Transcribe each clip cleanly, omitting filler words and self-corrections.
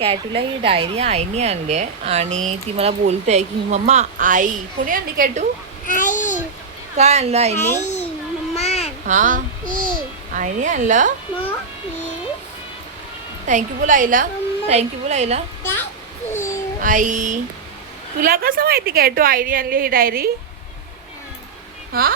कॅटूला ही diary आईने आणली आहे आणि ती मला बोलते की मम्मा आई कोणी आणली कॅटू? आई. काय आणलं आईने? हा आईने आणलं. थँक्यू बोल आईला. थँक्यू बोल आईला. आई तुला कसं माहिती कॅटू आईने आणली ही डायरी? हा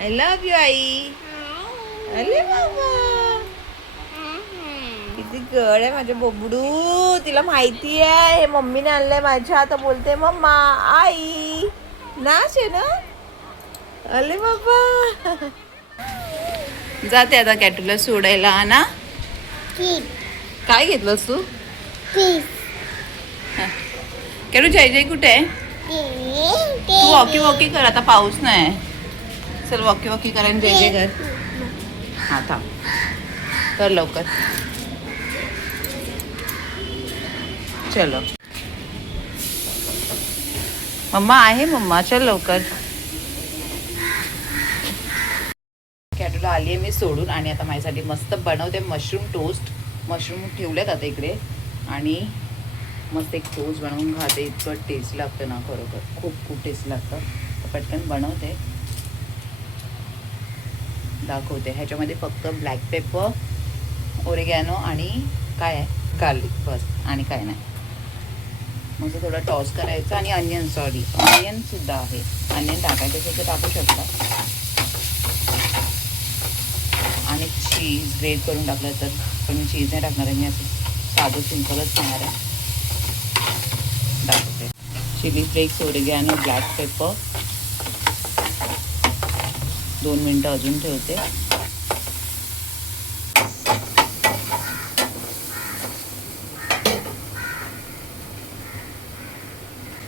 आय लव्ह यू आई. अरे बाबा किती गड आहे माझ्या बोबडू. तिला माहिती आहे मम्मीने आणलंय माझ्या. आता बोलते मम्मा आई नाच आहे ना. अरे बाबा जाते आता कॅटूला सोडायला ना. काय घेतलंस तू? कॅटू जय जय कुठे आहे? तू वॉकी वॉकी कर आता पाऊस नाही. चल वॉकी वॉकी कर आणि जय जय कर. हा थांब कर लवकर. चलो मम्मा आहे मम्मा चल लवकर. कॅटूला आली आहे मी सोडून आणि आता माझ्यासाठी मस्त बनवते मशरूम टोस्ट. मशरूम ठेवलेत आता इकडे आणि मस्त एक टोस्ट बनवून खाते. इतकं टेस्ट लागतं ना खरोखर खूप खूप टेस्ट लागतं. तर पटकन बनवते दाखवते. ह्याच्यामध्ये फक्त ब्लॅक पेपर ओरिगॅनो आणि काय आहे गार्लिक बस आणि काय नाही. मग थोडं टॉस करायचं आणि अनियन सुद्धा आहे. अनियन टाकायचं असेल तर टाकू शकता आणि चीज ग्रेट करून टाकलं तर. पण मी चीज नाही टाकणार आहे. मी असं साधं सिंपलच खाणार आहे. दाखवते chilli flakes oregano black pepper 2 मिनटं अजून ठेवते.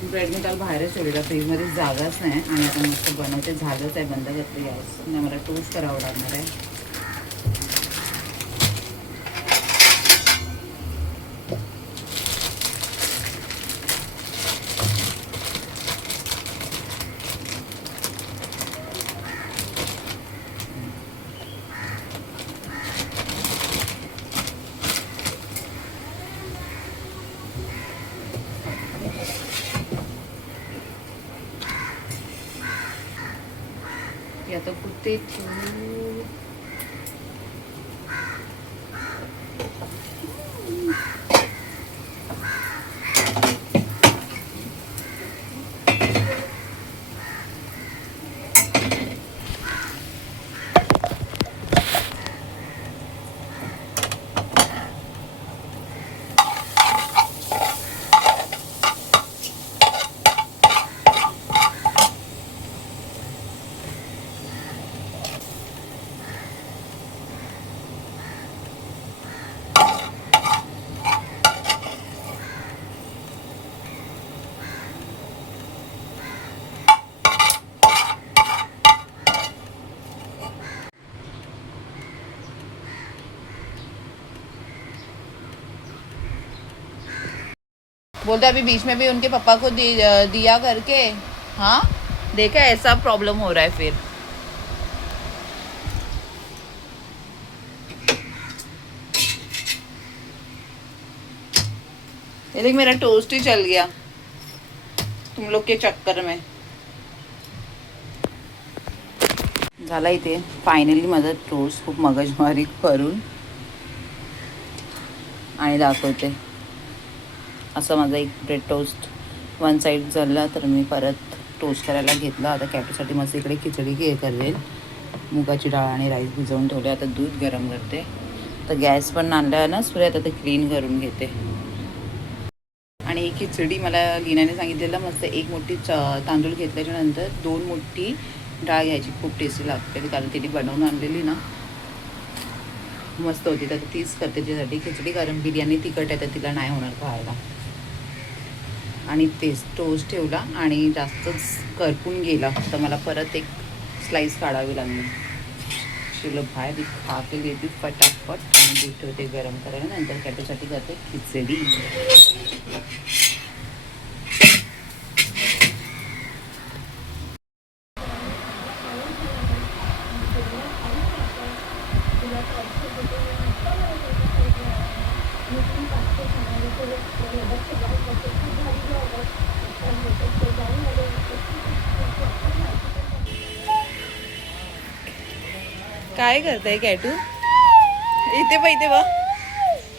ब्रेड मी त्याला बाहेरच ठेवलेला फ्रीजमध्ये जागाच नाही आणि आता मस्त बनवते. झालंच आहे बंद करते गॅस. मला टोस्ट करावं लागणार आहे. आता कुठे बोलते अभी बीच में भी उनके पापा को दिया करके. हाँ देखा ऐसा प्रॉब्लम हो रहा है फिर. ये देख मेरा टोस्ट ही चल गया तुम लोग के चक्कर में. झाला इथे फायनली माझा टोस्ट खूप मगजमारी करून आणि दाखवते. असं माझा एक ब्रेड टोस्ट 1 साईड झाला तर मी परत टोस्ट करायला घेतला. आता कॅटूसाठी मस्त इकडे खिचडी करेल. मुगाची डाळ आणि राईस भिजवून ठेवले. आता दूध गरम करते. तर गॅस पण आणला ना स्प्रे. आता ते क्लीन करून घेते. आणि ही खिचडी मला लीनाने सांगितलेलं मस्त 1 मोठी तांदूळ घेतल्याच्यानंतर 2 मोठी डाळ घ्यायची. खूप टेस्टी लागते कारण तिने बनवून आणलेली ना मस्त होती. तर तीच करते त्याच्यासाठी खिचडी. कारण बिर्याणी तिखट आहे तर तिला नाही होणार खायला. आणि तेच टोस्ट ठेवला आणि जास्तच करपून गेला तर मला परत एक स्लाईस काढावी लागली. चलो बाहेर ती खा के घेते फटाफट आणि दूध ठेवते गरम करायला. नंतर कॅटूसाठी करते खिचडी. काय करताय कॅटू? इथे बघ, इथे बघ.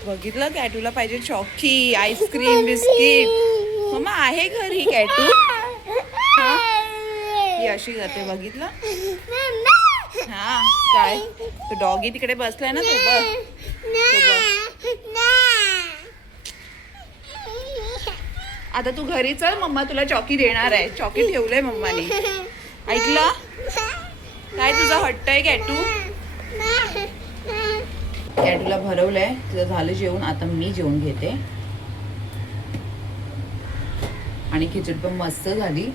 बघितलं, कॅटूला पाहिजे चॉकी, आईस्क्रीम, बिस्किट. मम्मा आहे घरी कॅटू. हा, ही अशी करते, बघितलं. हा काय, तो डॉगी तिकडे बसलाय ना, तो बघ. आता तू घरी चल, मम्मा तुला चॉकी देणार आहे. चॉकी ठेवलंय मम्माने. ऐकलं? काय तुझा हट्ट आहे कॅटू? कॅटूला भरवलंय, तुझं झालं जेवण. आता मी जेवण घेते. आणि खिचडी पण मस्त झाली.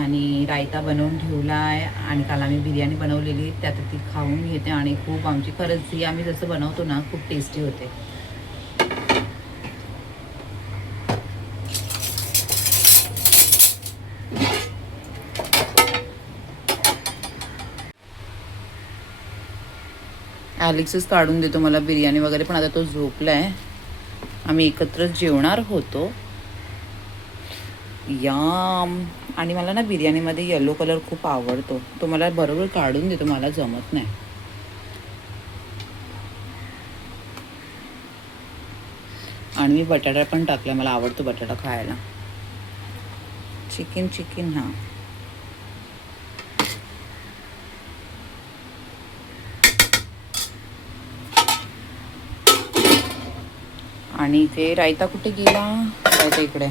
आणि रायता बनवून ठेवलाय. आणि काल आम्ही बिर्याणी बनवलेली, त्यात ती खाऊन घेते. आणि खूप आमची खरंच ही आम्ही जसं बनवतो ना, खूप टेस्टी होते. ॲलेक्सच काढून देतो मला बिर्याणी वगैरे, पण आता तो झोपलाय. आम्ही एकत्रच जेवणार होतो. याम. आणि मला ना बिर्याणीमध्ये येलो कलर खूप आवडतो. तो मला बरोबर काढून देतो, मला जमत नाही. आणि मी बटाटा पण टाकला, मला आवडतो बटाटा खायला. चिकन हा. आणि ते रायता कुठे गेला? रायता इकडे.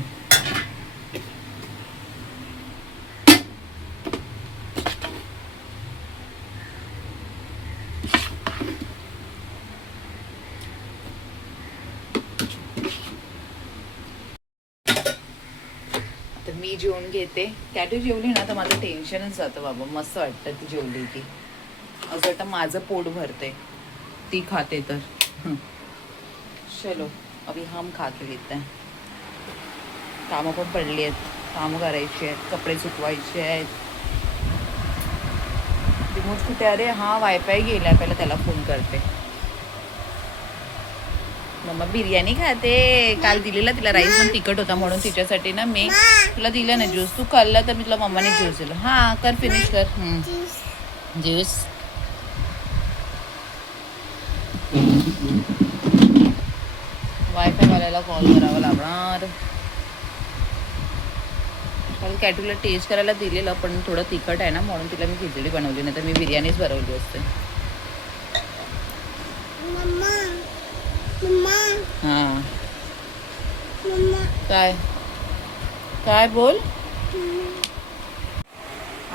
तर मी जेवून घेते. कॅटू जेवली ना तर माझं टेन्शनच जातं बाबा. मस्त वाटतं ती जेवली की. असं वाटतं माझं पोट भरते ती खाते तर. चलो अभी हम खा के लेते हैं. कामं पण पडली आहेत, कामं करायची आहेत, कपडे सुकवायचे आहेत. रिमोट कुठे? अरे हा वायफाय गेलाय, पहिला त्याला फोन करते. मम्मा बिर्याणी खाते. काल दिलेला तिला राईस पण तिखट होता म्हणून तिच्यासाठी ना मी तुला दिलं ना ज्यूस. तू खाल्ला तर मी तुला मम्माने ज्यूस दिला. हा कर, फिनिश कर ज्यूस. वायफाय वाल्याला कॉल करावा लागणार. काल कॅटूला टेस्ट करायला दिलेलं, पण थोडं तिखट आहे ना म्हणून तिला मी खिचडी बनवली, नाही तर मी बिर्याणीच बनवली असते. हां काय काय बोल.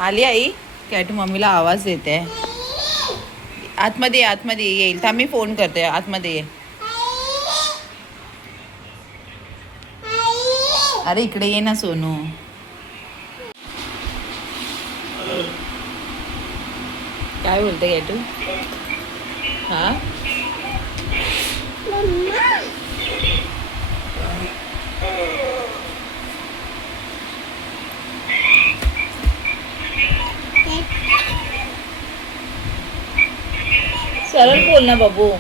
आली आई. कॅटू मम्मीला आवाज देते. आतमध्ये आतमध्ये येईल. थांब मी फोन करते. आतमध्ये ये. अरे इकडे ये ना सोनू. काय बोलते कॅटू? हा सरळ बोल ना बाबू.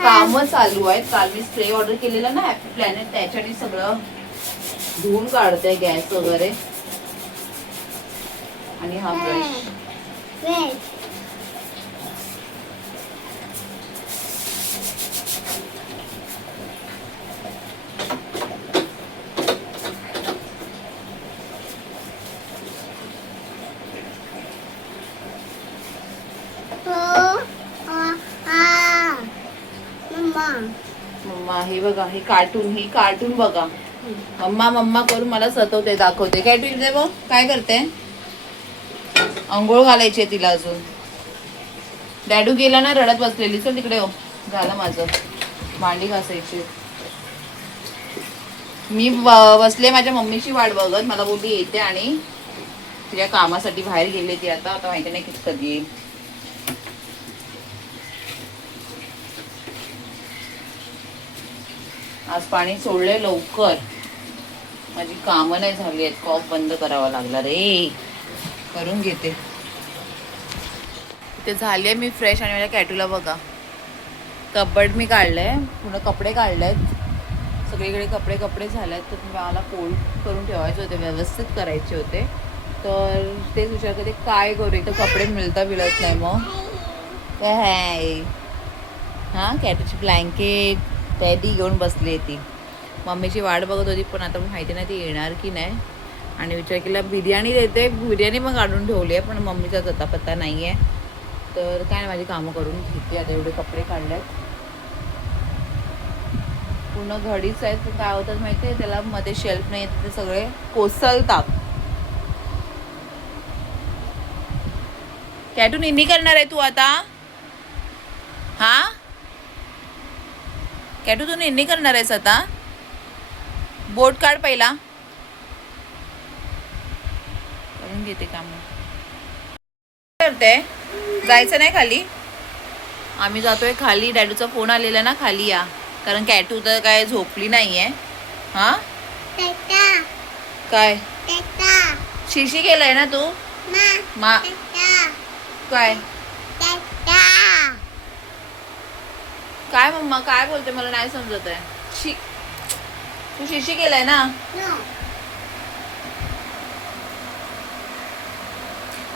कामं चालू आहेत. काल मी स्प्रे ऑर्डर केलेला ना हॅपी प्लॅनेट, त्याच्याने सगळं धुवून काढते गॅस वगैरे. आणि हा ब्रश. मम्मा हे बघा, हे कार्टून, ही कार्टून बघा. मम्मा मम्मा करून मला सतवते, दाखवते. काय तू दे बघ काय करते. अंघोळ घालायची आहे तिला अजून. डॅडू गेला ना, रडत बसलेली. चल तिकडे हो. झालं माझं. भांडी घासायची. मी बसले माझ्या मम्मीची वाट बघत. मला बोलली येते, आणि तिच्या कामासाठी बाहेर गेले ती. आता माहिती नाही किती कधी येईल. आज पाणी सोडलंय लवकर, माझी कामं नाही झाली आहेत. कॉक बंद करावा लागला रे, करून घेते. ते झाले मी फ्रेश आणि माझ्या कॅटूला बघा कपबर्ड मी काढलंय, पूर्ण कपडे काढलेत, सगळीकडे कपडे कपडे झालेत. तर मला फोल्ड करून ठेवायचे होते, व्यवस्थित करायचे होते. तर तेच विचार करते काय करू, तर कपडे मिळत नाही. मग काय हां, कॅटूची ब्लँकेट टॅडी घेऊन बसली ती. मम्मीची वाट बघत होती, पण आता माहिती नाही ती येणार की नाही. आणि विचार केला बिर्याणी देते, बिर्याणी पण काढून ठेवली आहे, पण मम्मीचा आता पत्ता नाही आहे. तर काय नाही, माझी कामं करून घेते आता. एवढे कपडे काढले आहेत, पूर्ण घडीच आहेत. पण काय होतात माहिती आहे, त्याला मध्ये शेल्फ नाही येत, ते सगळे कोसळतात. कॅटू निन्नी करणार आहे तू आता? हा कॅटू तू निन्नी करणार आहेस आता? बोट काढ पहिला, करून घेते काम. करते जायचं नाही खाली, आम्ही जातोय खाली. डॅडूचा फोन आलेला ना, खाली या, कारण कॅटू तर काय झोपली नाहीये. हा काय शिशी केलंय ना तू? काय काय मम्मा काय बोलते, मला नाही समजत आहे. तू शिशी केलंय ना?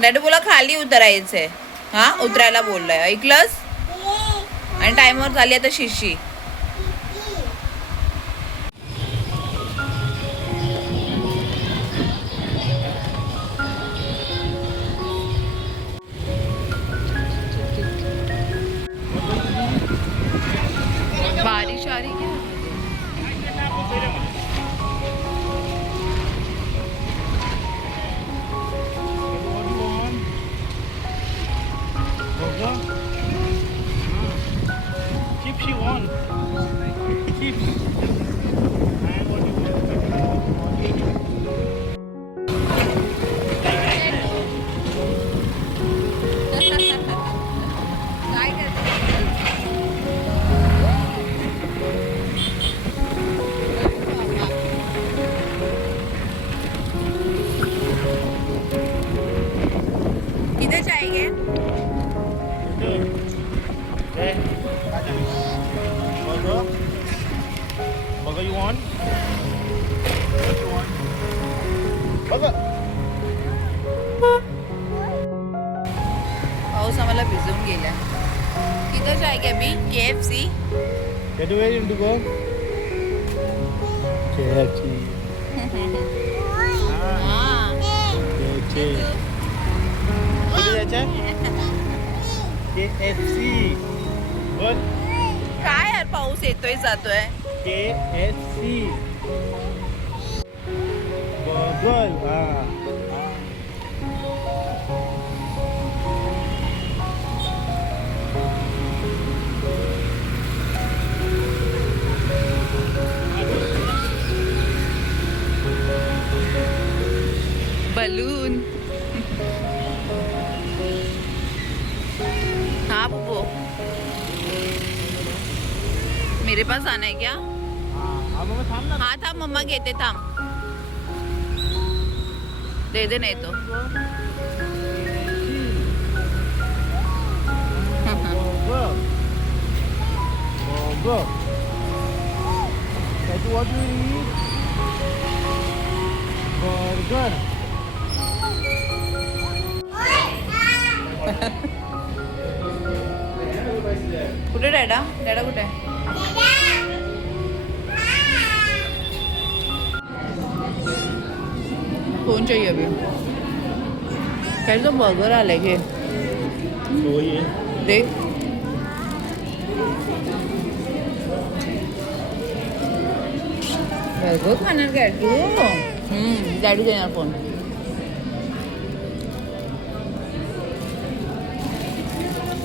डॅडू बोला खाली उतरायचंय. हा उतरायला बोललाय, ऐकलंस? आणि टाइमवर झाली आता शिशी. बारिश आ रही क्या? Chips you want? Chips. And what you want? काय करते? किधर जाएंगे? Okay. Burger. Burger you want? What you want? Burger. पाऊस आम्हाला भिजवून गेला. किधर जाएंगे अभी? KFC. Get where you to go? KFC. हाँ. KFC. कुठे जायचं? KFC. बोल. काय यार पाऊस येतोय जातोय. KFC. Burger. बलून. हाँ बुबो, मेरे पास आना है क्या? हाँ थांब मम्मा घेते, थांब दे दे नहीं तो. Burger. What do you eat? Burger. कुठे डॅडा? डॅडा कुठे? कौन चाहिए अभी? कैसे बर्गर आले घे देख. बर्गर खाणार काय तू? डॅडू देणार फोन.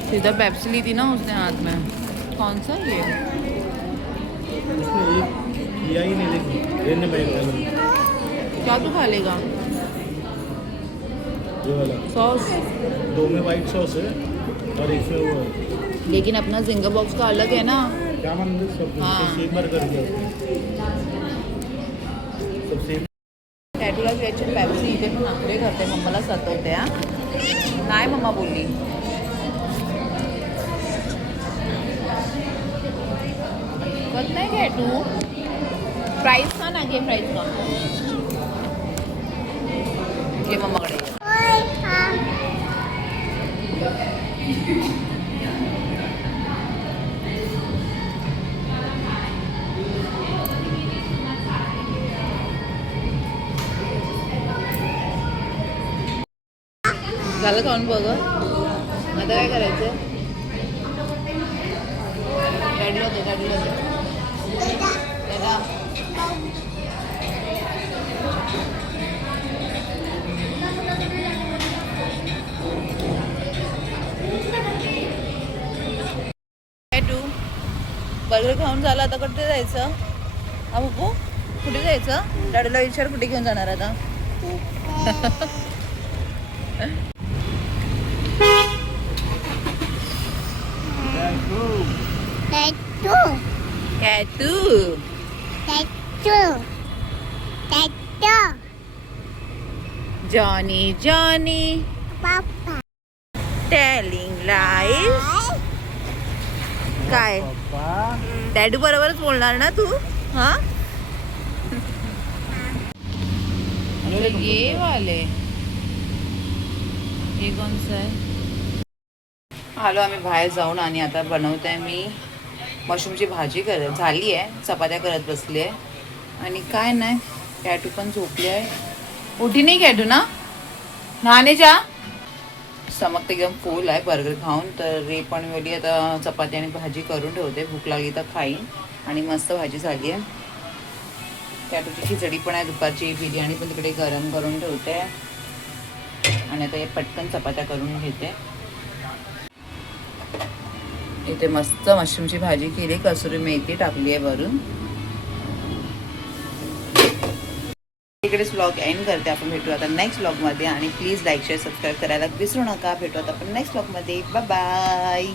सीधा पेप्सी ली थी ना उसने हाथ में. कौन सा ये? किया ही नहीं, देखो क्या तू खा लेगा? ये वाला सॉस. 2 में वाइट सॉस है और एक में वो है. लेकिन अपना जिंगर बॉक्स का अलग है ना. क्या म्हणते सब हाँ. सेम बर्गर सब सेम. टॅटूला घ्यायची पॅप्सी इथे पण नाकरे करते मम्माला सतवते हा. नाही मम्मा बोलली. कत नाही घे तू प्राईस का ना घे प्राईस का घे मम्माकडे. झालं खाऊन बघ आता काय करायचं. गाडीला दे गाडीला दे दादा. काय तू बर्गर खाऊन झालं आता कुठे जायचं हा बघू कुठे जायचं. डॅडीला विचार कुठे घेऊन जाणार आता. Johnny, Johnny, Papa. telling lies. काय पप्पा डॅडू बरोबरच बोलणार ना तू हा. ये वाले हे कोणचं आहे. आलो आम्ही बाहेर जाऊन आणि आता बनवते मी मशरूमची भाजी करत झाली आहे. चपात्या करत बसली आहे आणि काय नाही. कॅटू पण झोपली आहे. उठी नाही कॅटू ना नहाने जा. स्टमक एकदम फुल आहे बर्गर खाऊन. तर रे पण वेळी आता चपाती आणि भाजी करून ठेवते. भूक लागली तर खाईन. आणि मस्त भाजी झाली आहे. कॅटूची खिचडी पण आहे दुपारची. बिर्याणी पण तिकडे गरम करून ठेवते आणि आता हे पटकन चपात्या करून घेते. इथे मस्त मशरूमची भाजी केली. कसुरी मेथी टाकली आहे वरून. इकडेच व्लॉग एंड करते. आपण भेटू आता नेक्स्ट व्लॉगमध्ये आणि प्लीज लाईक शेअर सबस्क्राईब करायला विसरू नका. भेटू आता आपण नेक्स्ट व्लॉगमध्ये. Bye bye.